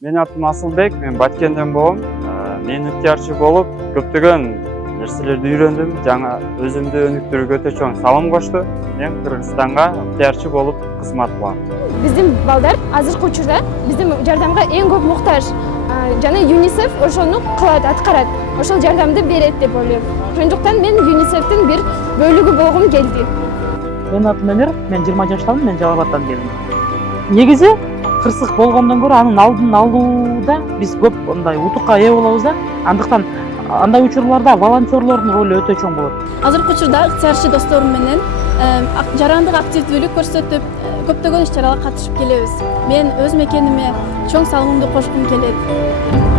Менин атым Асылбек, мен Баткенден болом. Мен ыктыярчы болуп, көптөгөн нерселерди үйрөндүм. Жаңа өзүмдү өнүктүрүүгө өтө чоң салым кошту. Мен Кыргызстанга ыктыярчы болуп кызмат кылам. Биздин балдар азыркы учурда биздин жардамга эң көп муктаж. Жана ЮНИСЕФ ошону кылат, аткарат. Ошол жардамды берет деп ойлойм. Ошондуктан мен ЮНИСЕФтин бир бөлүгү болгум келди. Менин атым Эмир, мен 20 жаштамын, мен Жалал Абадтан келдим. Негизи кырсык болгондон көрө анын алдын алууда биз көп мындай утукка ээ болобуз да. Андыктан андай учурларда волонтерлордун ролу өтө чоң болот. Азыркы учурда ыктыярчы досторум менен жарандык активдүүлүк көрсөтүп, көптөгөн иш-чараларга катышып келебиз. Мен өз мекениме чоң салымымды кошкум келет.